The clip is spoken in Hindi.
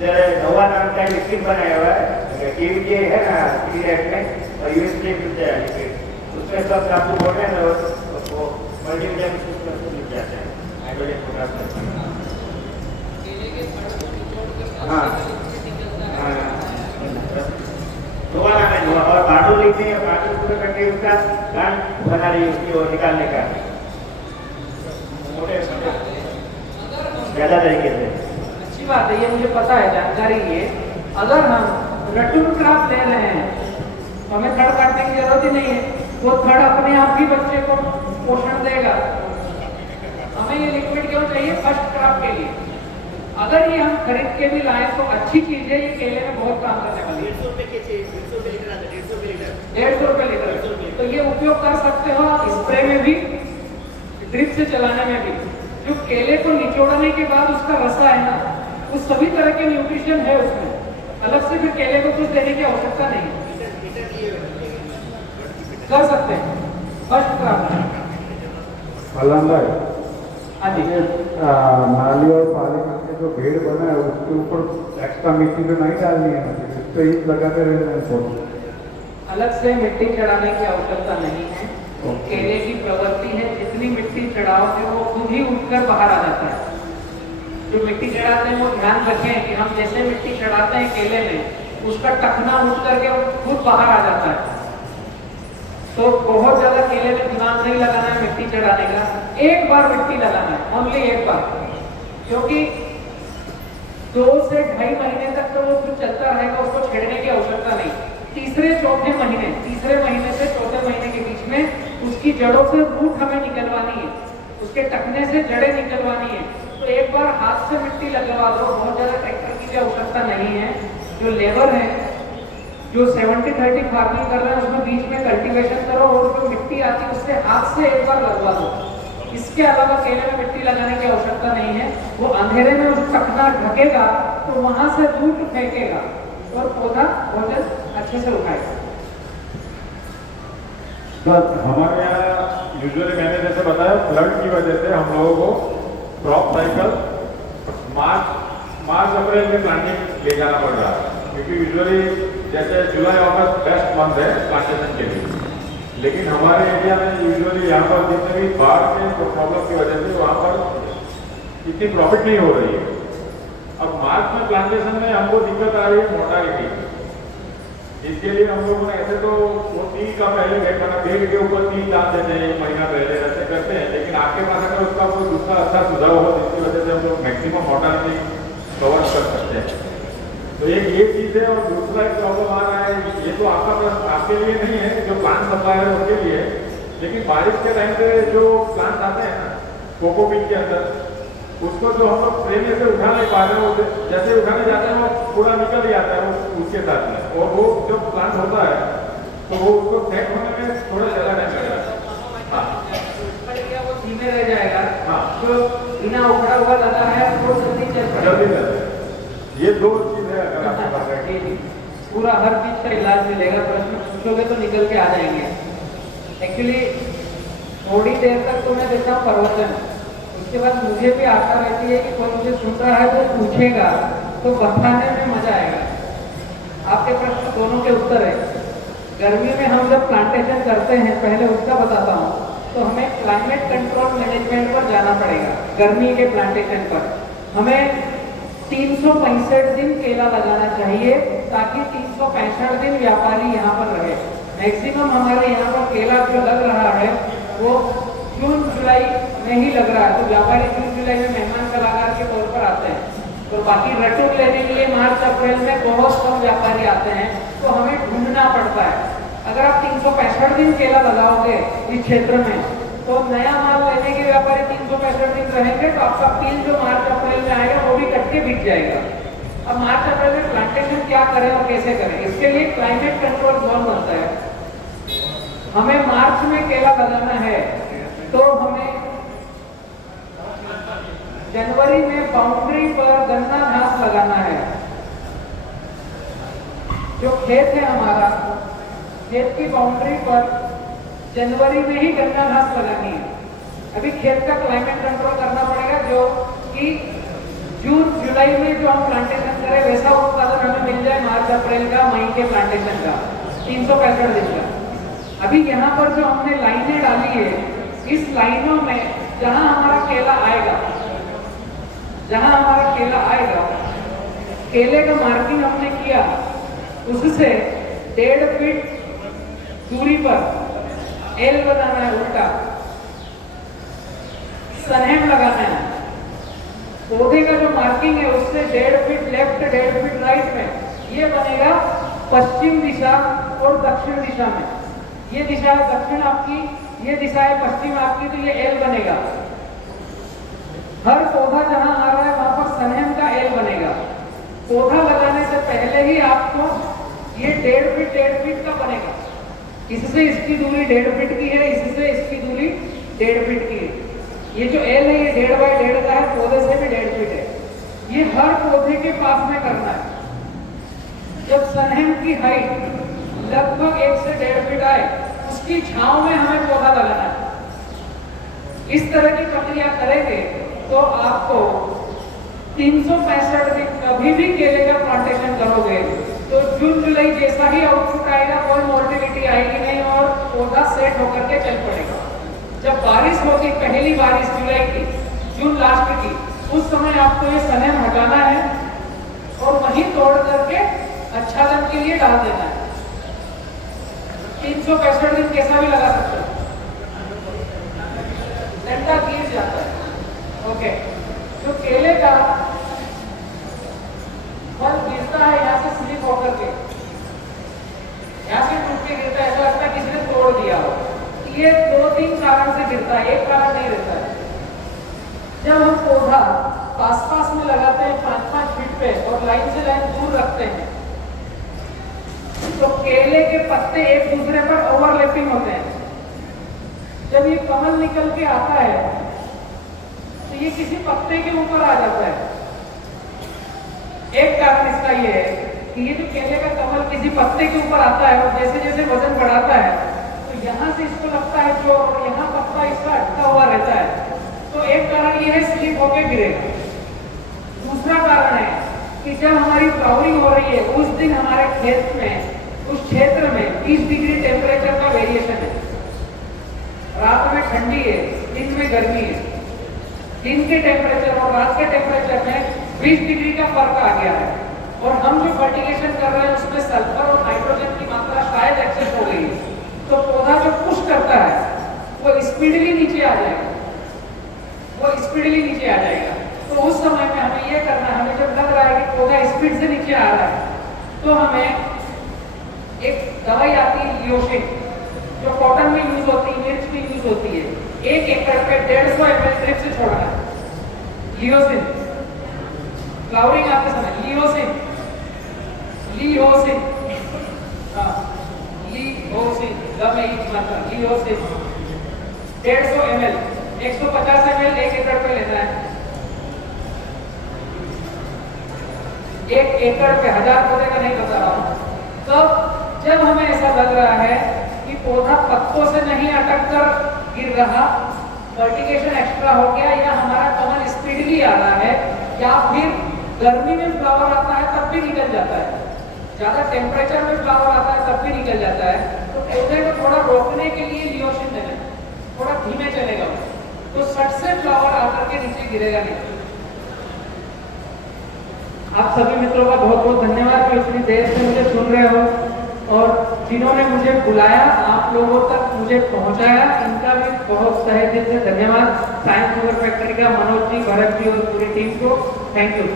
इधर नोवा नाम का लिक्विड बनाया हुआ है, केवीके है ना सीरीज में, और यूएसए मिलता है लिक्विड, उसमें सब आपको बोल रहे हैं ना वो मल्टीमीडिया सिस्टम से मिल जाते हैं हाइड्रोजन प्रोग्राम। हाँ हाँ नोवा नाम है नोवा, और बाटू लिखते हैं, बाटू पूरा करके उसका गान बना रही है उसकी वो निकालने का मोटे ज्यादा तरीके से। अच्छी बात है, ये मुझे पता है, जानकारी ये। अगर हम रटून क्राफ्ट ले रहे हैं तो हमें थर्ड काटने की जरूरत ही नहीं है, वो थर्ड अपने आप ही बच्चे को पोषण देगा। हमें ये लिक्विड क्यों चाहिए? फर्स्ट क्राफ्ट के लिए। अगर ये हम खरीद के भी लाए तो अच्छी चीज है, ये केले में बहुत काम करने वाली है। 150 रुपए लीटर, तो ये उपयोग कर सकते हो आप स्प्रे में भी, ड्रिप से चलाने में भी। जो केले को निचोड़ने के बाद उसका रसा है ना, उस सभी तरह के न्यूट्रिशन है उसमें, अलग से फिर केले को कुछ देने की आवश्यकता नहीं, कर सकते हैं फर्स्ट क्राफ्ट। हाँ जी, नाली और पानी के जो भेड़ बना है उसके ऊपर एक्स्ट्रा मिट्टी तो नहीं डालनी है, इससे ही लगाते रहना है। अलग से मिट्टी चढ़ाने की आवश्यकता नहीं है, केले की प्रवृत्ति है, जितनी मिट्टी चढ़ाओगे वो खुद ही उठकर बाहर आ जाता है। जो मिट्टी चढ़ाते हैं वो ध्यान रखें कि हम जैसे मिट्टी चढ़ाते हैं केले में, उसका टखना उठ करके खुद बाहर आ जाता है। तो बहुत ज्यादा केले में दिमाग नहीं लगाना है मिट्टी चढ़ाने का, एक बार मिट्टी लगाना है, ओनली एक बार, क्योंकि 2 से 2.5 महीने तक तो वो जो चलता रहेगा उसको छेड़ने की आवश्यकता नहीं। तीसरे से चौथे महीने के बीच में उसकी जड़ों से रूट हमें निकलवानी है, उसके टखने से जड़ें निकलवानी है। तो एक बार हाथ से मिट्टी लगवा दो, बहुत ज्यादा ट्रैक्टर की भी आवश्यकता नहीं है। जो लेबर है जो 70-30 फार्मिंग कर रहे हैं उसमें बीच में कल्टीवेशन करो, और जो मिट्टी आती है उससे हाथ से एक बार लगवा दो। इसके अलावा केले में मिट्टी लगाने की आवश्यकता नहीं है। वो अंधेरे में उस टखना ढकेगा तो वहां से रूट फेंकेगा और पौधा भोजन अच्छे से उठाएगा। सर हमारे यहाँ यूजुअली मैंने जैसे बताया फ्लड की वजह से हम लोगों को क्रॉप साइकिल मार्च अप्रैल में प्लांटिंग ले जाना पड़ रहा है, क्योंकि यूजुअली जैसे जुलाई अगस्त बेस्ट मंथ है प्लांटेशन के लिए, लेकिन हमारे एरिया में यूजुअली यहाँ पर जितने भी बाढ़ के प्रॉब्लम की वजह से वहाँ पर इतनी प्रॉफिट नहीं हो रही है। अब मार्च में प्लांटेशन में हमको दिक्कत आ रही है मोर्टालिटी, इसके लिए हम लोगों ने ऐसे तो वो 3 का पहले पेड़ के ऊपर 3 डाल देते हैं, 1 महीना पहले ऐसे करते हैं, लेकिन आपके पास अगर उसका कोई दूसरा अच्छा सुझाव हो जिसकी वजह से हम लोग मैक्सिमम मोर्टालिटी कवर कर सकते हैं, तो एक ये चीज़ है। और दूसरा एक प्रॉब्लम आ रहा है, ये तो आपका प्रश्न आपके लिए नहीं है, जो प्लांट सप्लायर है उनके लिए, लेकिन बारिश के टाइम पे जो प्लांट आते हैं ना कोकोपीट के अंदर, उसको जो हम लोग ट्रेन से उठा नहीं पा रहे हो, जैसे उठाने जाते हैं वो पूरा निकल ही आता है उसके साथ में, और वो जो प्लांट होता है तो वो उसको सेट होने में थोड़ा ज़्यादा टाइम लगेगा। हाँ वो धीमे रह जाएगा। हाँ, जो बिना उखड़ा हुआ लगा है वो जल्दी चल ये 2 चीज़ है। अगर आपके पास है पूरा हर चीज का इलाज मिलेगा, प्रश्न पूछोगे तो निकल के आ जाएंगे। एक्चुअली थोड़ी देर तक तो मैं देता हूँ प्रवचन, उसके बाद मुझे भी आशा रहती है कि कोई मुझे सुन रहा है तो पूछेगा, तो बताने में मजा आएगा। आपके प्रश्न दोनों के उत्तर है। गर्मी में हम जब प्लांटेशन करते हैं, पहले उसका बताता हूँ, तो हमें क्लाइमेट कंट्रोल मैनेजमेंट पर जाना पड़ेगा। गर्मी के प्लांटेशन पर हमें 365 दिन केला लगाना चाहिए, ताकि 365 दिन व्यापारी यहाँ पर रहे। मैक्सिमम हमारे यहाँ पर केला जो लग रहा है वो जून जुलाई में ही लग रहा है, तो व्यापारी जून जुलाई में मेहमान कलाकार के तौर पर आते हैं, तो बाकी रटून लेने के लिए मार्च अप्रैल में बहुत कम व्यापारी आते हैं, तो हमें ढूंढना पड़ता है। अगर आप 365 दिन केला लगाओगे इस क्षेत्र में, तो नया माल लेने के व्यापारी 365 दिन रहेंगे, तो आपका बिल जो मार्च अप्रैल में आएगा वो भी कट के बिक जाएगा। अब मार्च अप्रैल में प्लांटेशन क्या करें और कैसे करें, इसके लिए क्लाइमेट कंट्रोल जोन बनता है। हमें मार्च में केला लगाना है तो हमें जनवरी में बाउंड्री पर गन्ना घास लगाना है। जो खेत है हमारा, खेत की बाउंड्री पर जनवरी में ही गन्ना घास लगानी है। अभी खेत का क्लाइमेट कंट्रोल करना पड़ेगा, जो कि जून जुलाई में जो हम प्लांटेशन करे वैसा उत्पादन हमें मिल जाए मार्च अप्रैल का, मई के प्लांटेशन का 365 दिन का। अभी यहाँ पर जो हमने लाइनें डाली है, इस लाइनों में जहां हमारा केला आएगा, केले का मार्किंग हमने किया, उससे 1.5 फीट दूरी पर एल बनाना है, उल्टा सनहेम लगाना है। पौधे का जो मार्किंग है उससे 1.5 फीट लेफ्ट, 1.5 फीट राइट में ये बनेगा पश्चिम दिशा और दक्षिण दिशा में। ये दिशा है दक्षिण आपकी, ये दिशा है पश्चिम आपकी, तो ये एल बनेगा। हर पौधा जहां आ रहा है वहां पर सनहेम का एल बनेगा। पौधा लगाने से पहले ही आपको ये 1.5 फीट का बनेगा। इससे इसकी दूरी 1.5 फीट की है, इससे इसकी दूरी 1.5 फीट की है। ये जो एल है ये 1.5 बाई 1.5 का है, पौधे से भी 1.5 फीट है। ये हर पौधे के पास में करना है। जब सनहेम की हाइट लगभग 1 से 1.5 फीट आए, उसकी छांव में हमें पौधा लगाना है। इस तरह की प्रक्रिया करेंगे तो आपको 365 दिन कभी भी केले का प्लांटेशन करोगे तो जून जुलाई जैसा ही आउटपुट आएगा, कोई मोर्टिलिटी आएगी नहीं और पौधा सेट होकर के चल पड़ेगा। जब बारिश होगी, पहली बारिश जुलाई की, जून लास्ट की, उस समय आपको ये सनहेम हटाना है और वहीं तोड़ करके आच्छादन के लिए डाल देना है। 365 दिन कैसा भी लगा सकते हो, डंडा गिर जाता है। ओके, जो केले का फल गिरता है यहाँ से स्लिप होकर के, यहाँ से टूट के गिरता है, ऐसा लगता है किसी ने तोड़ दिया हो। ये 2-3 कारण से गिरता है, एक कारण नहीं रहता है। जब हम पौधा पास में लगाते हैं 5-5 फीट पे और लाइन से लाइन दूर रखते हैं, तो केले के पत्ते एक दूसरे पर ओवरलैपिंग होते हैं। जब ये कमल निकल के आता है तो ये किसी पत्ते के ऊपर आ जाता है। एक कारण इसका ये है कि ये जो केले का कमल किसी पत्ते के ऊपर आता है और जैसे जैसे वजन बढ़ाता है तो यहाँ से इसको लगता है जो, और यहाँ पत्ता इसका अटका हुआ रहता है। तो एक कारण ये है स्लिप होके गिरेगा। दूसरा कारण है कि जब हमारी फ्लावरिंग हो रही है उस दिन हमारे खेत में, उस क्षेत्र में 20 डिग्री टेम्परेचर का वेरिएशन है। रात में ठंडी है, दिन में गर्मी है। दिन के टेम्परेचर और रात के टेम्परेचर में 20 डिग्री का फर्क आ गया है। और हम जो फर्टिगेशन कर रहे हैं उसमें सल्फर और नाइट्रोजन की मात्रा शायद एक्सेस हो गई है, तो पौधा जो पुश करता है वो स्पीडली नीचे आ जाएगा, तो उस समय में हमें ये करना है, हमें जब लग रहा है कि पौधा स्पीड से नीचे आ रहा है तो हमें एक दवाई आती है लियोसिन, जो कॉटन में यूज होती है, मिर्च में यूज होती है। 1 एकड़ पे 150 ml ड्रिप से छोड़ना है। लियोसिन फ्लावरिंग आते समय लियोसिन, हाँ लियोसिन, लियोसिन 150 ml, 150 ml 1 एकड़ पे लेना है। 1 एकड़ पे 1000 पौधे का नहीं बता रहा हूँ। तो जब हमें ऐसा लग रहा है कि पौधा पत्तों से नहीं अटक कर गिर रहा, फर्टिगेशन एक्स्ट्रा हो गया, या हमारा कमल स्पीडली आ रहा है, या फिर गर्मी में फ्लावर आता है तब भी निकल जाता है, ज्यादा टेम्परेचर में फ्लावर आता है तब भी निकल जाता है, तो पौधे को थोड़ा रोकने के लिए लियोसिन देना, थोड़ा धीमे चलेगा, तो सट से फ्लावर आकर के नीचे गिरेगा नहीं। आप सभी मित्रों का बहुत बहुत धन्यवाद जो इतनी देर से मुझे सुन रहे हो और जिन्होंने मुझे बुलाया, आप लोगों तक मुझे पहुंचाया, इनका भी बहुत तहे दिल से धन्यवाद। साइंस शुगर फैक्ट्री का मनोज जी, भरत जी और पूरी टीम को थैंक यू।